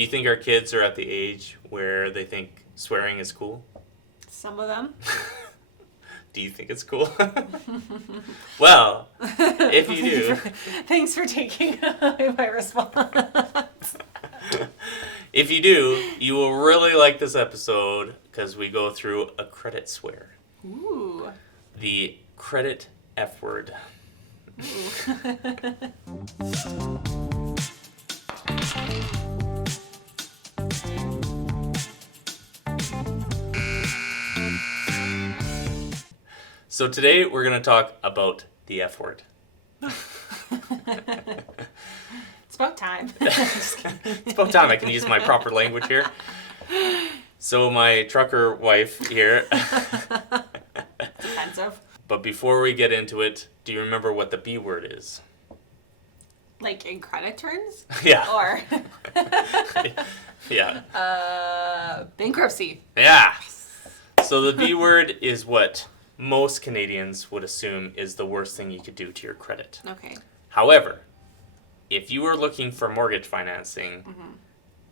Do you think our kids are at the age where they think swearing is cool? Some of them. Do you think it's cool? Well, if you do... Thanks for taking my response. If you do, you will really like this episode because we go through a credit swear. Ooh. The credit F word. So today we're going to talk about the F word. It's about time. It's about time I can use my proper language here. So my trucker wife here. It's offensive. But before we get into it, do you remember what the B word is? Like in credit terms? Yeah. Or Yeah. bankruptcy. Yeah. So the B word is what most Canadians would assume is the worst thing you could do to your credit. Okay. However, if you are looking for mortgage financing,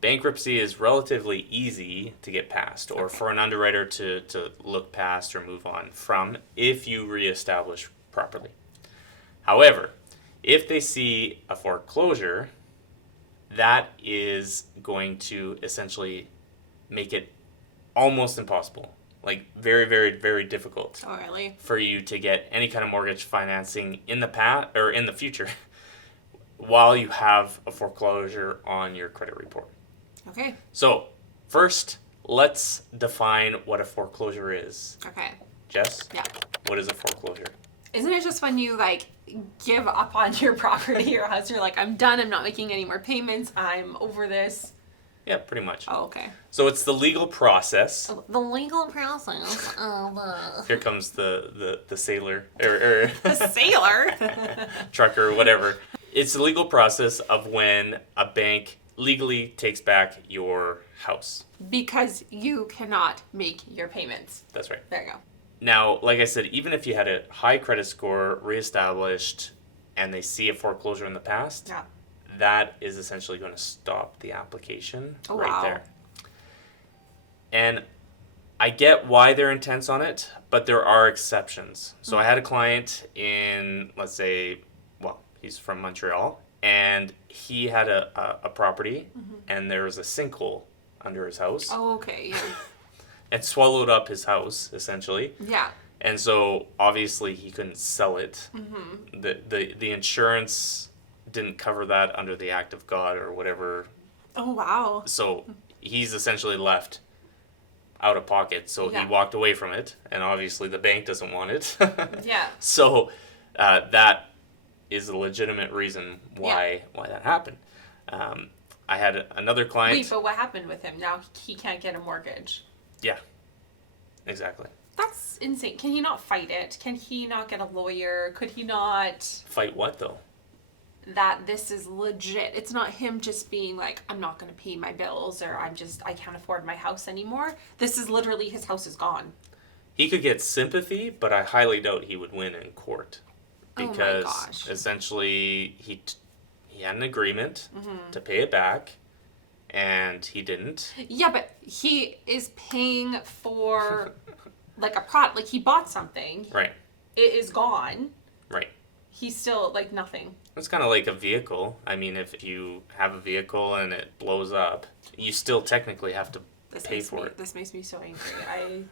bankruptcy is relatively easy to get past, or for an underwriter to look past or move on from if you reestablish properly. However, if they see a foreclosure, that is going to essentially make it almost impossible. Like very, very, very difficult Oh, really? for you to get any kind of mortgage financing in the past or in the future while you have a foreclosure on your credit report. Okay. So, first, let's define what a foreclosure is. Okay. Jess? Yeah. What is a foreclosure? Isn't it just when you, like, give up on your property or house? You're like, I'm done. I'm not making any more payments. I'm over this. Yeah, pretty much. Oh, okay. So it's the legal process. The legal process of Here comes the sailor or the sailor. trucker, whatever. It's the legal process of when a bank legally takes back your house. Because you cannot make your payments. That's right. There you go. Now, like I said, even if you had a high credit score reestablished and they see a foreclosure in the past, Yeah. that is essentially going to stop the application right Wow. there. And I get why they're intense on it, but there are exceptions. So I had a client in, let's say, well, he's from Montreal, and he had a property, and there was a sinkhole under his house. Oh, okay. Yeah. And swallowed up his house, essentially. Yeah. And so, obviously, he couldn't sell it. Mm-hmm. The insurance didn't cover that under the act of God or whatever. Oh, wow. So, he's essentially left out of pocket. So, Yeah. he walked away from it. And obviously, the bank doesn't want it. Yeah. So, that is a legitimate reason why that happened. I had another client. Wait, but what happened with him? Now he can't get a mortgage. Yeah, exactly. That's insane. Can he not fight it? Can he not get a lawyer? Could he not... Fight what, though? That this is legit. It's not him just being like, I'm not going to pay my bills or I can't afford my house anymore. This is literally his house is gone. He could get sympathy, but I highly doubt he would win in court. Because oh my gosh. essentially he had an agreement to pay it back, and he didn't. Yeah, but he is paying for like a product. Like he bought something. Right. It is gone. Right. He's still like nothing. It's kind of like a vehicle. I mean, if you have a vehicle and it blows up, you still technically have to pay for it. This makes me so angry.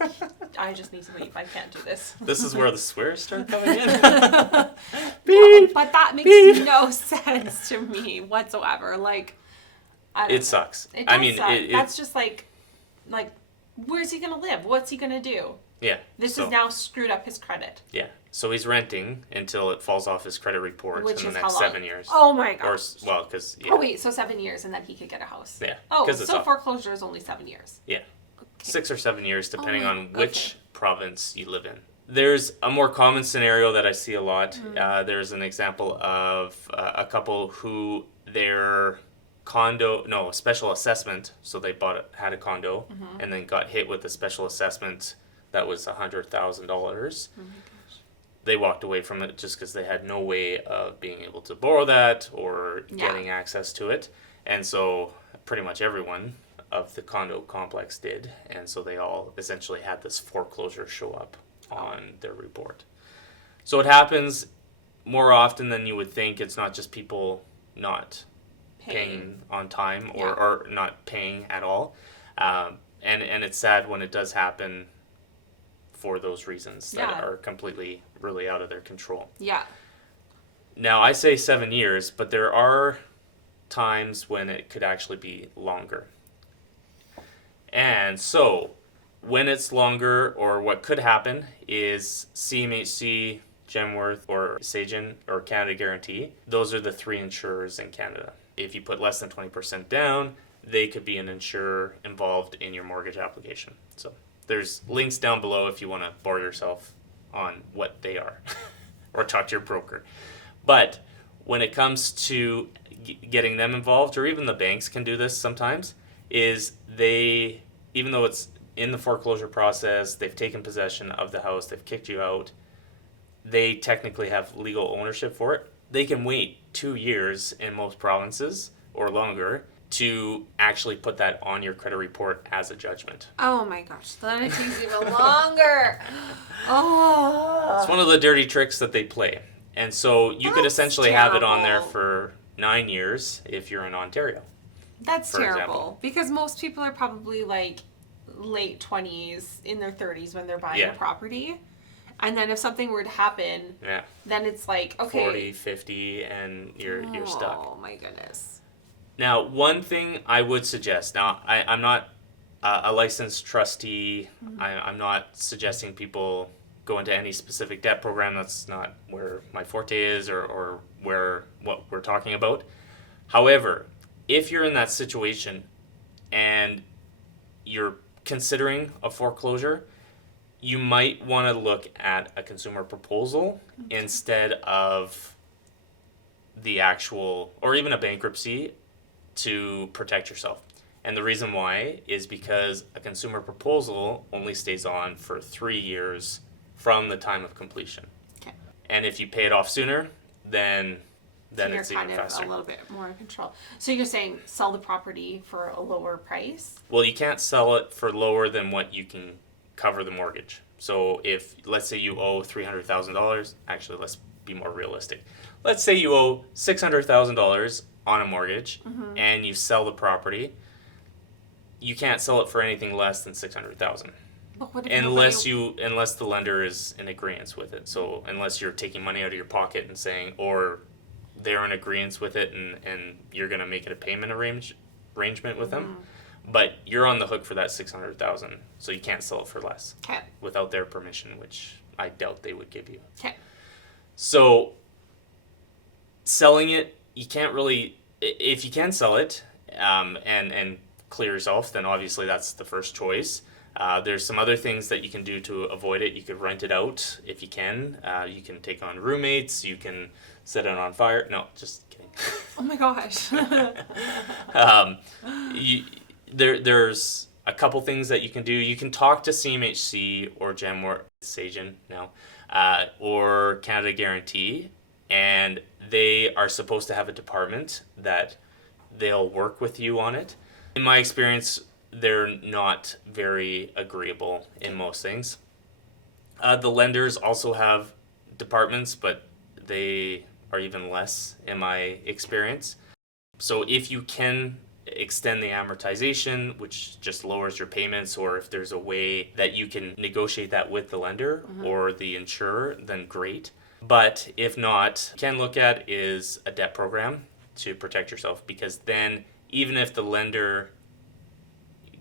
I just need to leave. I can't do this. This is where the swears start coming in. No, Beep. but that makes Beep. no sense to me whatsoever. Like, I don't know. It sucks. It does I mean, suck. it That's just like, where's he gonna live? What's he gonna do? yeah. This so, has now screwed up his credit. Yeah. So he's renting until it falls off his credit report Which in is the how next long? 7 years. Oh my Or, gosh. well, because, yeah. Oh wait, so 7 years and then he could get a house. Yeah. Oh, 'cause it's so off. foreclosure is only 7 years. Yeah. 6 or 7 years, depending my- on which okay. province you live in. There's a more common scenario that I see a lot. Mm-hmm. There's an example of a couple who their special assessment. So they had a condo Mm-hmm. and then got hit with a special assessment that was $100,000. Oh my gosh. They walked away from it just because they had no way of being able to borrow that or Yeah. getting access to it. And so pretty much everyone of the condo complex did, and so they all essentially had this foreclosure show up on their report. So it happens more often than you would think. It's not just people not paying on time or not paying at all. And it's sad when it does happen for those reasons that are completely, really out of their control. Yeah. Now, I say 7 years, but there are times when it could actually be longer. And so, when it's longer, or what could happen is CMHC, Genworth, or Sagen, or Canada Guarantee. Those are the 3 insurers in Canada. If you put less than 20% down, they could be an insurer involved in your mortgage application. So there's links down below if you want to bore yourself on what they are or talk to your broker. But when it comes to getting them involved, or even the banks can do this sometimes, is they, even though it's in the foreclosure process, they've taken possession of the house, they've kicked you out, they technically have legal ownership for it. They can wait 2 years in most provinces or longer to actually put that on your credit report as a judgment. Oh my gosh, then it takes even longer. Oh. It's one of the dirty tricks that they play. And so you could essentially have it on there for 9 years if you're in Ontario. That's terrible. Example. Because most people are probably like late 20s, in their 30s when they're buying a property. And then if something were to happen, then it's like, okay. 40, 50, and you're stuck. Oh my goodness. Now, one thing I would suggest, now I'm not a licensed trustee, I'm not suggesting people go into any specific debt program. That's not where my forte is or what we're talking about. However, if you're in that situation and you're considering a foreclosure, you might want to look at a consumer proposal instead of the actual, or even a bankruptcy, to protect yourself. And the reason why is because a consumer proposal only stays on for 3 years from the time of completion. Okay. And if you pay it off sooner, then it's even you're faster. kind of a little bit more in control. So you're saying sell the property for a lower price? Well, you can't sell it for lower than what you can cover the mortgage. So if, let's say you owe $300,000, actually let's be more realistic. Let's say you owe $600,000 on a mortgage and you sell the property, you can't sell it for anything less than $600,000. Unless the lender is in agreement with it. So unless you're taking money out of your pocket and saying, or they're in agreement with it and you're going to make it a payment arrangement with them, but you're on the hook for that $600,000, so you can't sell it for less without their permission, which I doubt they would give you. Okay. So selling it, you can't really, if you can sell it and clear yourself, then obviously that's the first choice. There's some other things that you can do to avoid it. You could rent it out if you can. You can take on roommates. You can set it on fire. No, just kidding. Oh my gosh. There's a couple things that you can do. You can talk to CMHC or Genworth, Sagen now, or Canada Guarantee, and they are supposed to have a department that they'll work with you on it. In my experience, they're not very agreeable in most things. The lenders also have departments, but they are even less in my experience. So if you can extend the amortization, which just lowers your payments, or if there's a way that you can negotiate that with the lender or the insurer, then great. But if not, you can look at is a debt program to protect yourself, because then even if the lender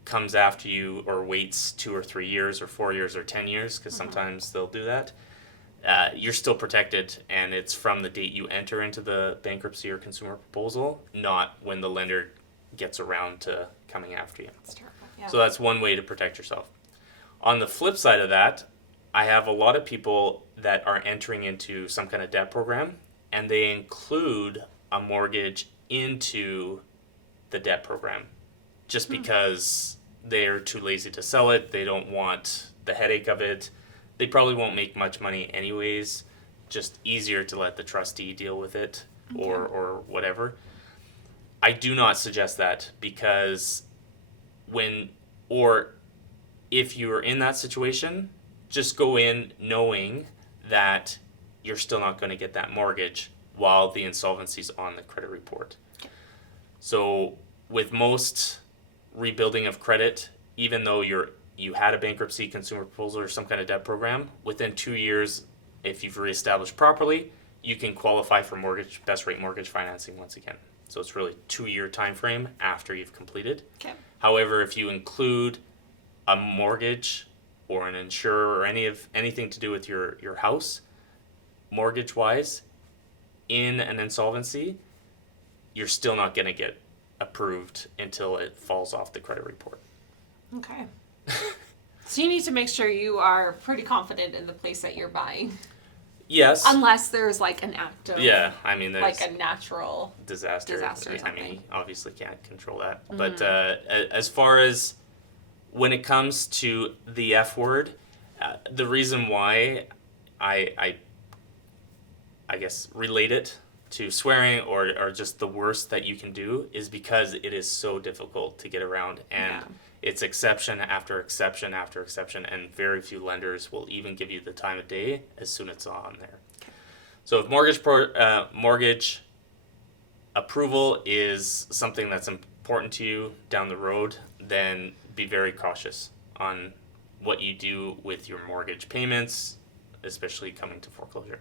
comes after you or waits 2 or 3 years or 4 years or 10 years, because sometimes they'll do that, you're still protected, and it's from the date you enter into the bankruptcy or consumer proposal, not when the lender gets around to coming after you. That's terrible. Yeah. So that's one way to protect yourself. On the flip side of that, I have a lot of people that are entering into some kind of debt program, and they include a mortgage into the debt program just because they're too lazy to sell it. They don't want the headache of it. They probably won't make much money anyways. Just easier to let the trustee deal with it or whatever. I do not suggest that, because if you're in that situation, just go in knowing that you're still not going to get that mortgage while the insolvency's on the credit report. Okay. So with most rebuilding of credit, even though you had a bankruptcy, consumer proposal, or some kind of debt program, within 2 years, if you've reestablished properly, you can qualify for best rate mortgage financing once again. So it's really 2-year time frame after you've completed. Okay. However, if you include a mortgage or an insurer or anything to do with your house, mortgage wise, in an insolvency, you're still not going to get approved until it falls off the credit report. Okay. So you need to make sure you are pretty confident in the place that you're buying. Yes. Unless there's like an act of Yeah, I mean, there's like a natural disaster or I mean, something. you obviously can't control that. But as far as when it comes to the F word, the reason why I guess relate it to swearing or just the worst that you can do is because it is so difficult to get around, and it's exception after exception after exception, and very few lenders will even give you the time of day as soon as it's on there. Okay. So if mortgage approval is something that's important to you down the road, then be very cautious on what you do with your mortgage payments, especially coming to foreclosure.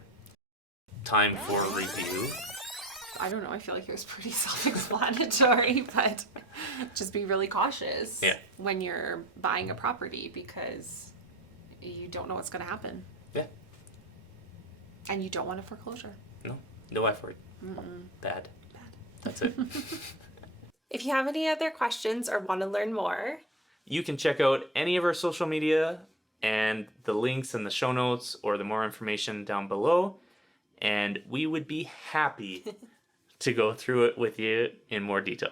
Time for review. I don't know, I feel like it was pretty self-explanatory, but just be really cautious when you're buying a property, because you don't know what's going to happen. Yeah. And you don't want a foreclosure. No F word. Bad. That's it. If you have any other questions or want to learn more, you can check out any of our social media and the links in the show notes or the more information down below, and we would be happy to go through it with you in more detail.